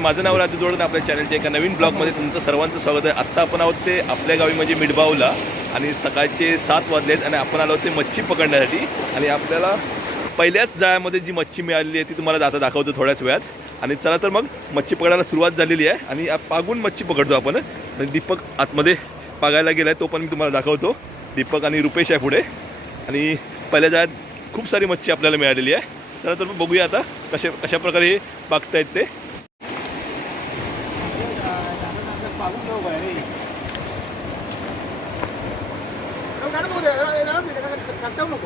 माझं नाव राजू जोडून आपल्या चॅनलच्या एका नवीन ब्लॉगमध्ये तुमचं सर्वांचं स्वागत आहे. आत्ता आपण आहोत ते आपल्या गावी म्हणजे मिडबावला आणि सकाळचे सात वाजले आहेत आणि आपण आलो ते मच्छी पकडण्यासाठी. आणि आपल्याला पहिल्याच जाळ्यामध्ये जी मच्छी मिळालेली आहे ती तुम्हाला आता दाखवतो थोड्याच वेळात. आणि चला तर मग मच्छी पकडायला सुरुवात झालेली आहे. आणि पागून मच्छी पकडतो आपण. आणि दीपक आतमध्ये पागायला गेला आहे तो पण मी तुम्हाला दाखवतो. दीपक आणि रुपेश आहे पुढे. आणि पहिल्या जाळ्यात खूप सारी मच्छी आपल्याला मिळालेली आहे. चला तर मग बघूया आता कशा कशा प्रकारे हे पागतायत ते.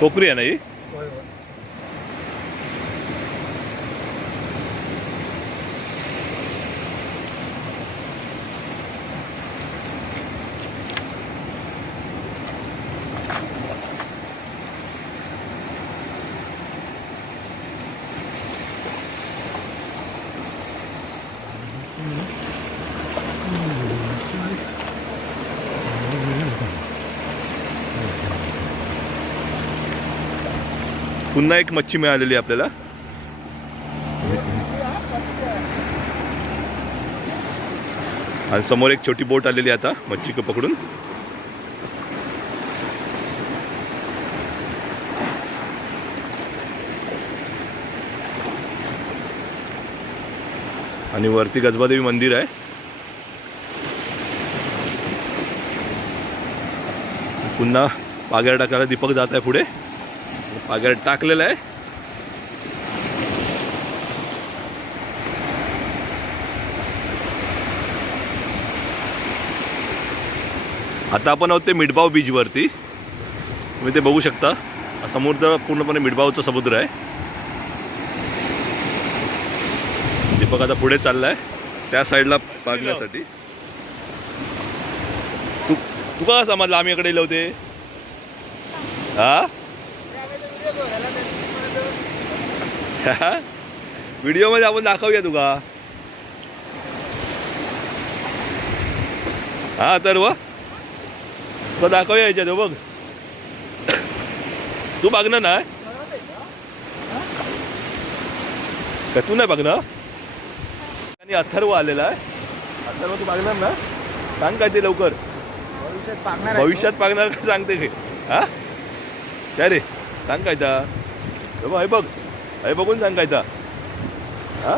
कोकरी आहे ना ही? पुन्हा एक मच्छी मिळालेली आपल्याला. आणि समोर एक छोटी बोट आलेली आता मच्छी पकडून. आणि वरती गजबादेवी मंदिर आहे. पुन्हा पाग्यार टाकायला दीपक जात आहे पुढे. पाग्यार टाकलेलं आहे. आता आपण आहोत ते मिडबाव बीचवरती तुम्ही ते बघू शकता. समुद्र पूर्णपणे मिडबावचा समुद्र आहे. दीपक आता पुढे चाललाय. त्या साईडला पागण्यासाठी तू तू का समजला? आम्ही इकडे येलो होते. हा? व्हिडिओमध्ये आपण दाखवूया तुका. हा तर व. दाखवूया याच्यात हो बघ. तू बघणार ना? का तू नाही बघणार? आणि अथर्व आलेला आहे. अथर्व तू बघणार ना? सांग काय ते लवकर. भविष्यात पागणार भविष्यात पागणार का सांगते? हा? काय रे? सांग काय ता हे बघ हे बघ बघून सांग काय ता हा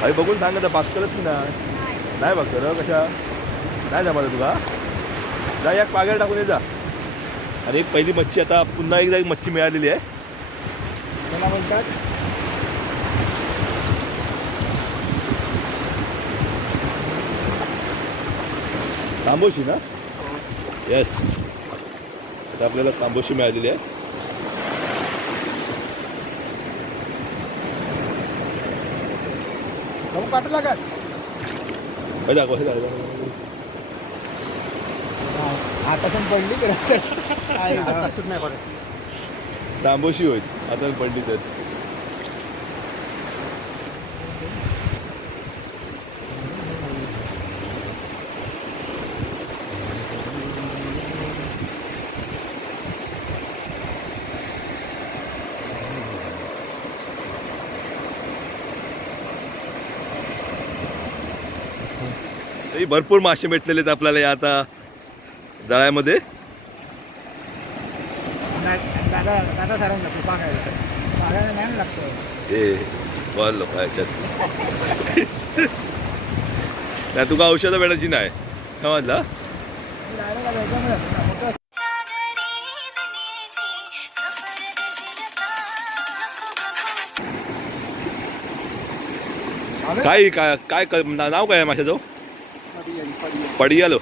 हे बघून सांग आता पागतलच की नाही नाही बघतं कशा नाही जमाला तुला जा एक पागल टाकून ये जा आणि एक पहिली मच्छी आता पुन्हा एकदा एक मच्छी मिळालेली आहे. त्याला म्हणतात तांबोशी ना येस आता आपल्याला तांबोशी मिळालेली आहे गहू काटू लागत हे दाखव हे दाखव आतासून पडली तांबोशी होईल आता पडली तर तरी भरपूर मासे भेटलेले आहेत आपल्याला या आता जाळ्यामध्ये. ए दादा नाही लोक नाही तुका औषधं भेटायची नाही. समजला? काय काय काय नाव काय आहे माशाचं? पडियालो.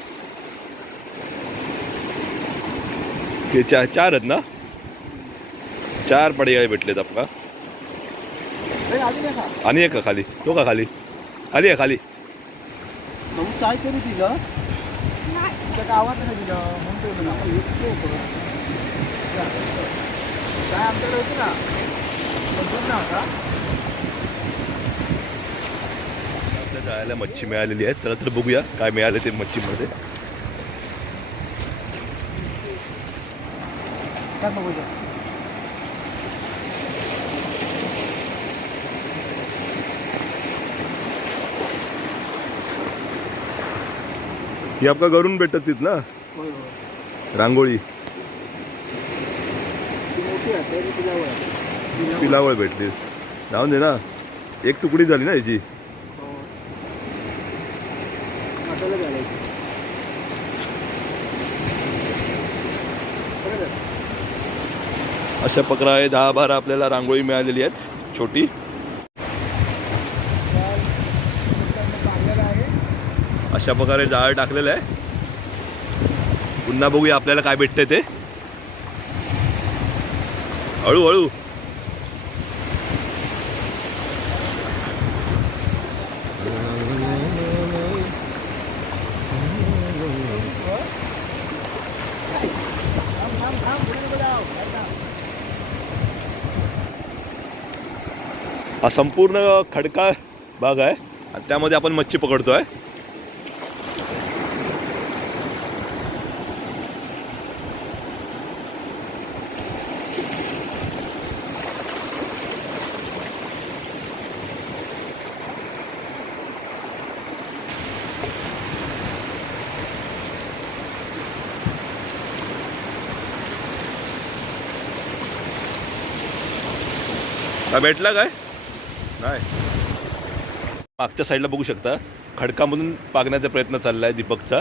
हे चार चार आहेत ना? चार पडियाळे भेटलेत अजून एक हा. आणि एक का खाली. तो का खाली? खाली आहे खाली. काय करू तिला गावात नाही दिलं म्हणतो ना येतो परत. काय आमच्याकडे होतं ना बघून ना आता आपल्या जायला मच्छी मिळालेली आहे चला तर बघूया काय मिळालं ते मच्छीमध्ये. ही आपका घरून भेटत तिथ ना? रांगोळी. पिलावळ भेटली. जाऊन दे ना. एक तुकडी झाली ना याची हो. आपल्याला घालायची. अशा प्रकारे दहा बारा आपल्याला रांगोळी मिळालेली आहेत. छोटी. अशा प्रकारे जाळ टाकलेलं आहे. पुन्हा बघूया आपल्याला काय भेटतंय ते. हळूहळू. हा संपूर्ण खडकाळ भाग आहे. आणि त्यामध्ये आपण मच्छी पकडतोय. आहे भेटला काय? नाही मागच्या साईडला बघू शकता. खडकामधून पागण्याचा प्रयत्न चाललाय दीपकचा.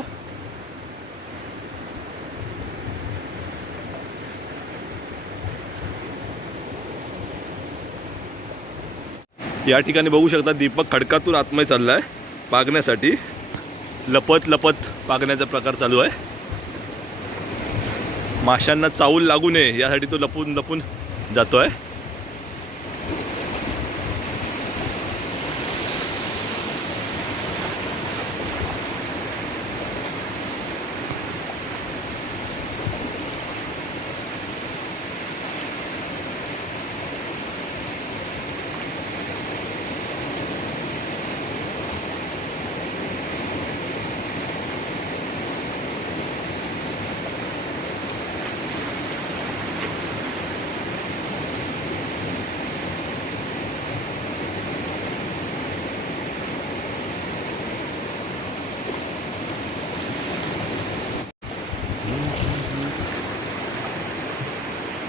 या ठिकाणी बघू शकता दीपक खडकातून आतमध्ये चाललाय पागण्यासाठी. लपत लपत पागण्याचा प्रकार चालू आहे. माशांना चावूल लागू नये यासाठी तो लपून लपून जातोय.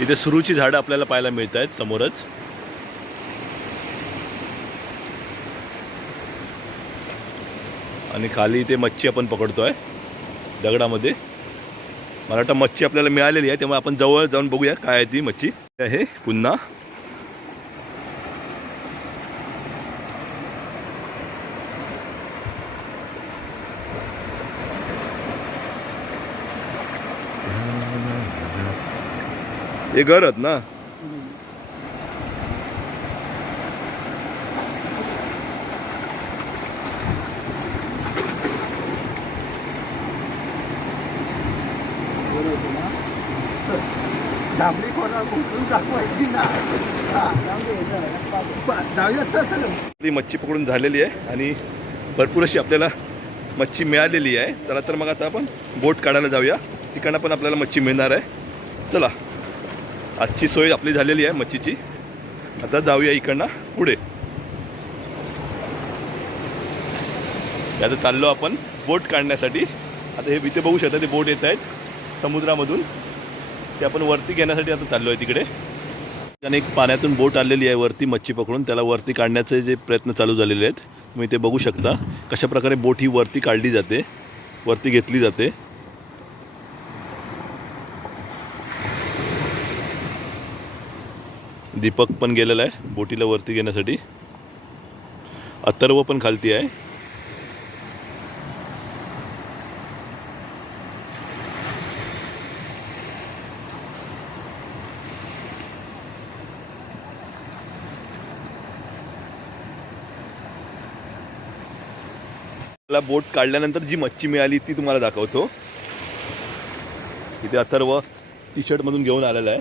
इथे सुरूची झाडं आपल्याला पाहायला मिळत आहेत समोरच. आणि खाली इथे मच्छी आपण पकडतोय दगडामध्ये. मला वाटतं मच्छी आपल्याला मिळालेली आहे त्यामुळे आपण जवळ जाऊन बघूया काय आहे ती मच्छी. आहे पुन्हा हे घरच ना. ना. कोणा कुठून दाखवायची हा, मच्छी पकडून झालेली आहे आणि भरपूर अशी आपल्याला मच्छी मिळालेली आहे. चला तर मग आता आपण बोट काढायला जाऊया. तिकडनं पण आपल्याला मच्छी मिळणार आहे. चला. आजची सोय आपली झालेली आहे मच्छीची. आता जाऊया इकडनं पुढे. आता चाललो आपण बोट काढण्यासाठी. आता हे इथे बघू शकता ते बोट येत आहेत समुद्रामधून. ते आपण वरती घेण्यासाठी आता चाललो आहे तिकडे. आणि एक पाण्यातून बोट आलेली आहे वरती मच्छी पकडून. त्याला वरती काढण्याचे जे प्रयत्न चालू झालेले आहेत. तुम्ही ते बघू शकता कशाप्रकारे बोट ही वरती काढली जाते वरती घेतली जाते. दीपक पण गेलेला आहे बोटीला वरती घेण्यासाठी. अथर्व पण खालती आहे. मला बोट काढल्यानंतर जी मच्छी मिळाली ती तुम्हाला दाखवतो. इथे अथर्व टी शर्टमधून घेऊन आलेला आहे.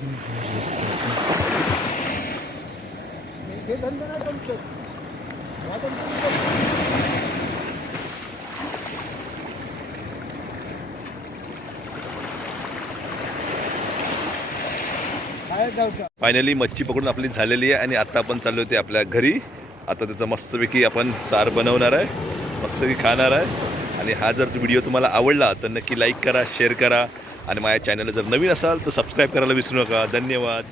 फायनली मच्छी पकडून आपली झालेली आहे आणि आता आपण चाललो होते आपल्या घरी. आता त्याचा मस्तपैकी आपण सार बनवणार आहे मस्तपैकी खाणार आहे. आणि हा जर व्हिडिओ तुम्हाला आवडला तर नक्की लाईक करा शेअर करा. आणि माझ्या चॅनलला जर नवीन असाल तर सबस्क्राईब करायला विसरू नका. धन्यवाद.